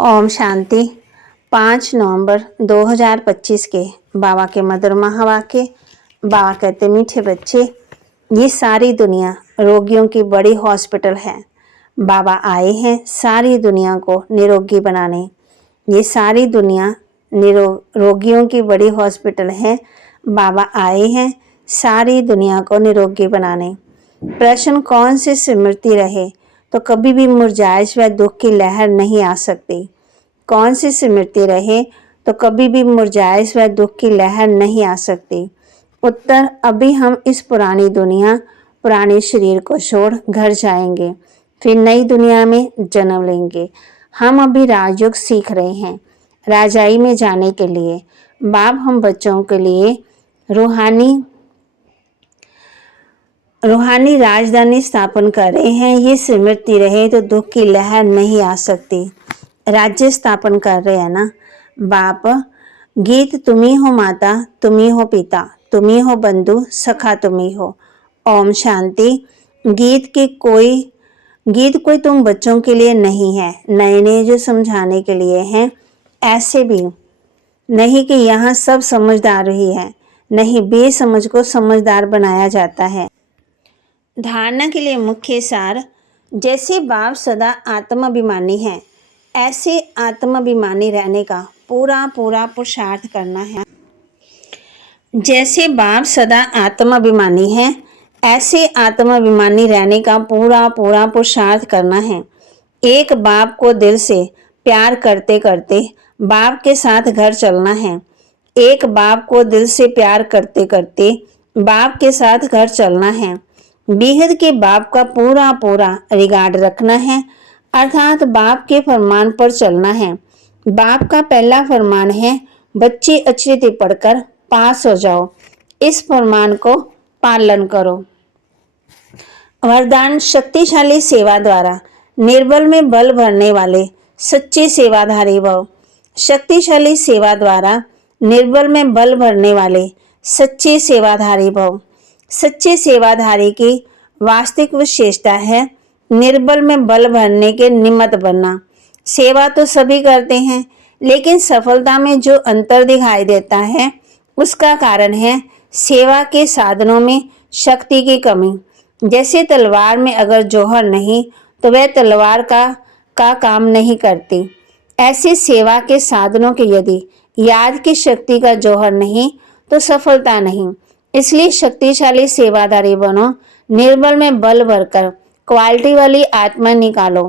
ओम शांति। 5 नवंबर 2025 के बाबा के मधुर महावाक्य। बाबा कहते, मीठे बच्चे, ये सारी दुनिया रोगियों की बड़ी हॉस्पिटल है। बाबा आए हैं सारी दुनिया को निरोगी बनाने। ये सारी दुनिया रोगियों की बड़ी हॉस्पिटल है। बाबा आए हैं सारी दुनिया को निरोगी बनाने। प्रश्न कौन सी स्मृति रहे तो कभी भी मुरझाइश व दुख की लहर नहीं आ सकती। कौन सी स्मृति रहे तो कभी भी मुरझाइश व दुख की लहर नहीं आ सकती। उत्तर, अभी हम इस पुरानी दुनिया पुराने शरीर को छोड़ घर जाएंगे, फिर नई दुनिया में जन्म लेंगे। हम अभी राजयोग सीख रहे हैं राजाई में जाने के लिए। बाप हम बच्चों के लिए रूहानी राजधानी स्थापन कर रहे हैं। ये स्मृति रहे तो दुख की लहर नहीं आ सकती। राज्य स्थापन कर रहे हैं ना बाप। गीत तुम ही हो माता, तुम ही हो पिता, तुम ही हो बंधु, सखा तुम ही हो। ओम शांति। गीत कोई तुम बच्चों के लिए नहीं है, नए नए जो समझाने के लिए हैं। ऐसे भी नहीं कि यहाँ सब समझदार ही है, नहीं, बेसमझ को समझदार बनाया जाता है। धारणा के लिए मुख्य सार, जैसे बाप सदा आत्माभिमानी हैं, ऐसे आत्माभिमानी रहने का पूरा पुरुषार्थ करना है। जैसे बाप सदा आत्माभिमानी हैं, ऐसे आत्माभिमानी रहने का पूरा पुरुषार्थ करना है। एक बाप को दिल से प्यार करते करते बाप के साथ घर चलना है। एक बाप को दिल से प्यार करते करते बाप के साथ घर चलना है। बेहद के बाप का पूरा रिगार्ड रखना है, अर्थात बाप के फरमान पर चलना है। बाप का पहला फरमान है, बच्चे अच्छी रीति पढ़कर पास हो जाओ। इस फरमान को पालन करो। वरदान, शक्तिशाली सेवा द्वारा निर्बल में बल भरने वाले सच्चे सेवाधारी भव। शक्तिशाली सेवा द्वारा निर्बल में बल भरने वाले सच्चे सेवाधारी भव। सच्चे सेवाधारी की वास्तविक विशेषता है निर्बल में बल भरने के निमित्त बनना। सेवा तो सभी करते हैं, लेकिन सफलता में जो अंतर दिखाई देता है उसका कारण है सेवा के साधनों में शक्ति की कमी। जैसे तलवार में अगर जौहर नहीं तो वह तलवार का काम नहीं करती, ऐसे सेवा के साधनों के यदि याद की शक्ति का जौहर नहीं तो सफलता नहीं। इसलिए शक्तिशाली सेवादारी बनो, निर्बल में बल भरकर क्वालिटी वाली आत्मा निकालो,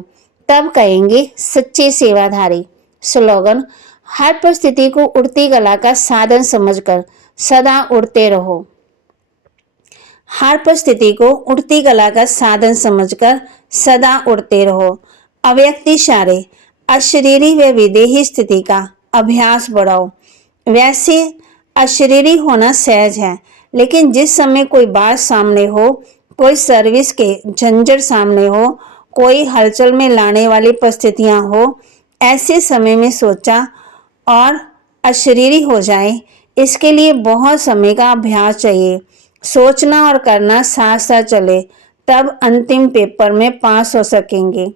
तब कहेंगे सच्चे सेवाधारी। स्लोगन, हर परिस्थिति को उड़ती कला का साधन समझकर सदा उड़ते रहो। हर परिस्थिति को उड़ती कला का साधन समझकर सदा उड़ते रहो। अव्यक्त इशारे, अशरीरी व विदेही स्थिति का अभ्यास बढ़ाओ। वैसे अशरीरी होना सहज है, लेकिन जिस समय कोई बात सामने हो, कोई सर्विस के झंझट सामने हो, कोई हलचल में लाने वाली परिस्थितियां हो, ऐसे समय में सोचा और अशरीरी हो जाए, इसके लिए बहुत समय का अभ्यास चाहिए। सोचना और करना साथ साथ चले, तब अंतिम पेपर में पास हो सकेंगे।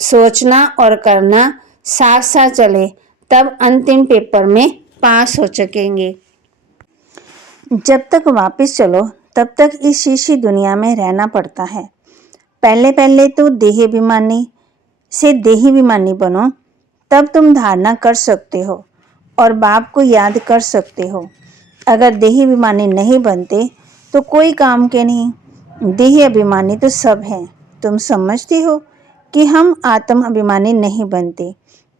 सोचना और करना साथ साथ चले, तब अंतिम पेपर में पास हो सकेंगे। जब तक वापस चलो तब तक इस शीशी दुनिया में रहना पड़ता है। पहले तो देही अभिमानी से देही अभिमानी बनो, तब तुम धारणा कर सकते हो और बाप को याद कर सकते हो। अगर देही अभिमानी नहीं बनते तो कोई काम के नहीं। देही अभिमानी तो सब हैं। तुम समझती हो कि हम आत्म अभिमानी नहीं बनते,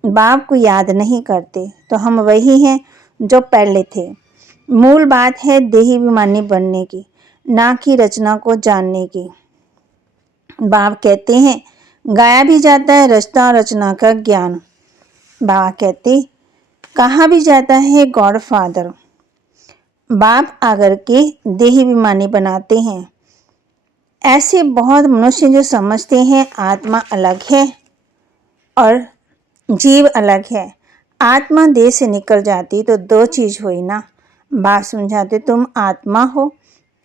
बाप को याद नहीं करते, तो हम वही हैं जो पहले थे। मूल बात है देही अभिमानी बनने की, ना कि रचना को जानने की। बाप कहते हैं गाया भी जाता है रचना और रचना का ज्ञान। बाबा कहते कहा भी जाता है गॉड फादर। बाप आकर के देही अभिमानी बनाते हैं। ऐसे बहुत मनुष्य जो समझते हैं आत्मा अलग है और जीव अलग है। आत्मा देह से निकल जाती तो दो चीज हुई ना। बाप समझाते तुम आत्मा हो,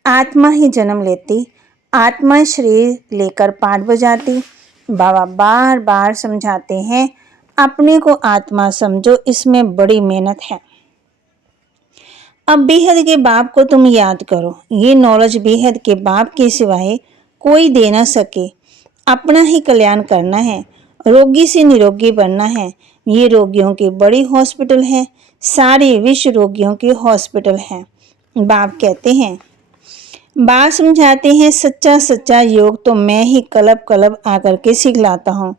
आत्मा ही जन्म लेती, आत्मा शरीर लेकर पाठ बजाती। बाबा बार बार समझाते हैं अपने को आत्मा समझो, इसमें बड़ी मेहनत है। अब बेहद के बाप को तुम याद करो। ये नॉलेज बेहद के बाप के सिवाय कोई दे ना सके। अपना ही कल्याण करना है, रोगी से निरोगी बनना है। ये रोगियों की बड़ी हॉस्पिटल है, सारे विश्व रोगियों की हॉस्पिटल है। बाप कहते हैं, बाप समझाते हैं, सच्चा सच्चा योग तो मैं ही कलब कलब आकर के सिखलाता हूँ।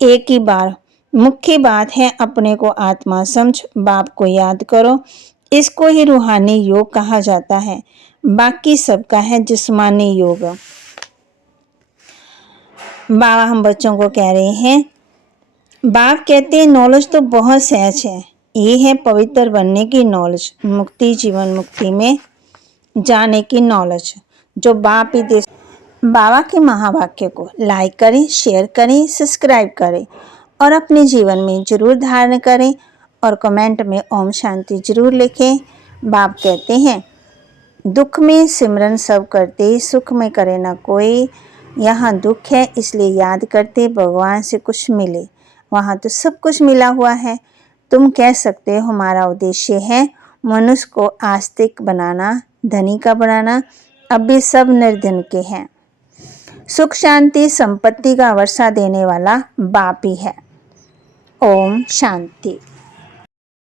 एक ही बार मुख्य बात है, अपने को आत्मा समझ, बाप को याद करो। इसको ही रूहानी योग कहा जाता है। बाकी सबका है जिस्मानी योग। बाबा हम बच्चों को कह रहे हैं, बाप कहते हैं नॉलेज तो बहुत सहज है। ये है पवित्र बनने की नॉलेज, मुक्ति जीवन मुक्ति में जाने की नॉलेज जो बाप ही दे। बाबा के महावाक्य को लाइक करें, शेयर करें, सब्सक्राइब करें और अपने जीवन में जरूर धारण करें और कमेंट में ओम शांति जरूर लिखें। बाप कहते हैं, दुख में सिमरन सब करते, सुख में करे ना कोई। यहाँ दुख है इसलिए याद करते, भगवान से कुछ मिले। वहाँ तो सब कुछ मिला हुआ है। तुम कह सकते हो हमारा उद्देश्य है मनुष्य को आस्तिक बनाना, धनी का बनाना। अब भी सब निर्धन के हैं। सुख शांति संपत्ति का वर्षा देने वाला बाप ही है। ओम शांति।